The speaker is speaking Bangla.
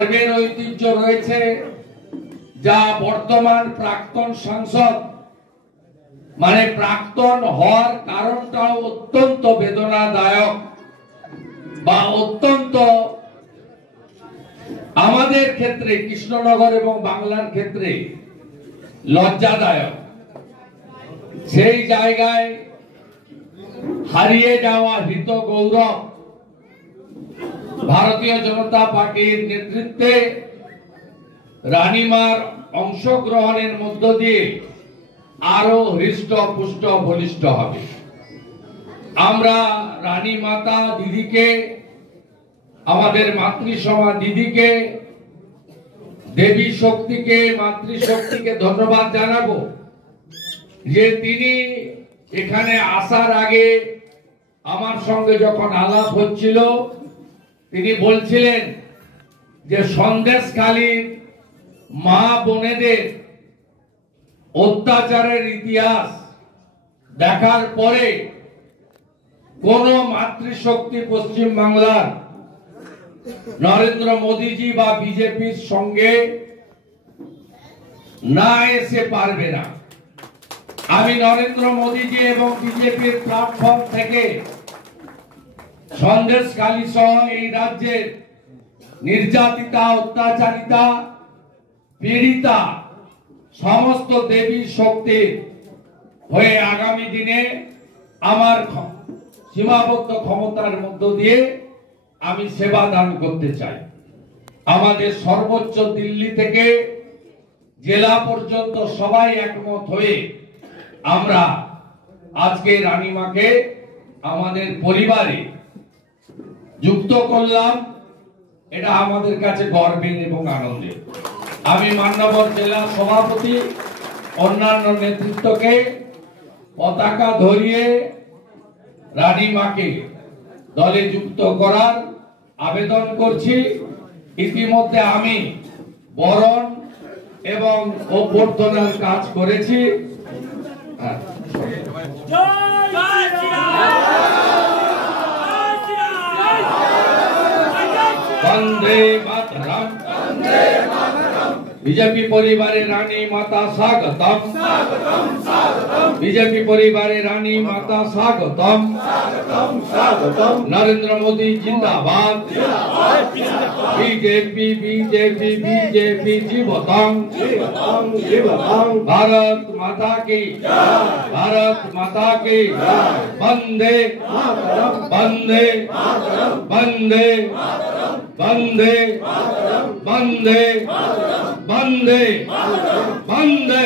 ঐতিহ্য রয়েছে, যা বর্তমান প্রাক্তন সাংসদ মানে প্রাক্তন হওয়ার কারণটাও অত্যন্ত বেদনাদায়ক বা অত্যন্ত আমাদের ক্ষেত্রে কৃষ্ণনগর এবং বাংলার ক্ষেত্রে লজ্জাদায়ক। সেই জায়গায় হারিয়ে যাওয়া হিত গৌরব ভারতীয় জনতা পার্টির নেতৃত্বে রানীমার অংশগ্রহণের মধ্য দিয়ে আরো হৃষ্টপুষ্ট বলিষ্ঠ হবে। আমরা রানী মাতা দিদিকে, আমাদের মাতৃসমা দিদিকে, দেবী শক্তিকে, মাতৃশক্তিকে ধন্যবাদ জানাবো যে তিনি এখানে আসার আগে আমার সঙ্গে যখন আলাপ হচ্ছিল তিনি বলছিলেন যে সন্দেশখালীর মা বোনেদের অত্যাচারের ইতিহাস দেখার পরে কোন মাতৃশক্তি পশ্চিম বাংলার নরেন্দ্র মোদীজি বা বিজেপির সঙ্গে না এসে পারবে না। আমি নরেন্দ্র মোদীজি এবং বিজেপির প্ল্যাটফর্ম থেকে সন্দেশখালী সহ এই রাজ্যের নির্যাতিতা, অত্যাচারিতা, পীড়িতা সমস্ত দেবী শক্তির হয়ে আগামী দিনে আমার সীমাবদ্ধ ক্ষমতার মধ্য দিয়ে আমি সেবা দান করতে চাই। আমাদের সর্বোচ্চ দিল্লি থেকে জেলা পর্যন্ত সবাই একমত হয়ে আমরা আজকে রানীমাকে আমাদের পরিবারে যুক্ত করলাম। এটা আমাদের কাছে গর্বের এবং আনন্দের। আমি মান্যবর জেলা সভাপতি অন্যান্য নেতৃত্বকে পতাকা ধরিয়ে রানীমাকে দলে যুক্ত করার আবেদন করছি। ইতিমধ্যে আমি বরণ এবং অভ্যর্থনার কাজ করেছি। বন্দে মাতরম, বিজেপি পরিবারে রানী মাতা স্বাগতম, বিজেপি পরিবারে রানী মাতা স্বাগতম, নরেন্দ্র মোদী জিন্দাবাদ, বিজেপি বিজেপি বিজেপি জীবতম, ভারত মাতা কি, ভারত মাতা কি, বন্দে বন্দে বন্দে বন্দে বন্দে বন্দে বন্দে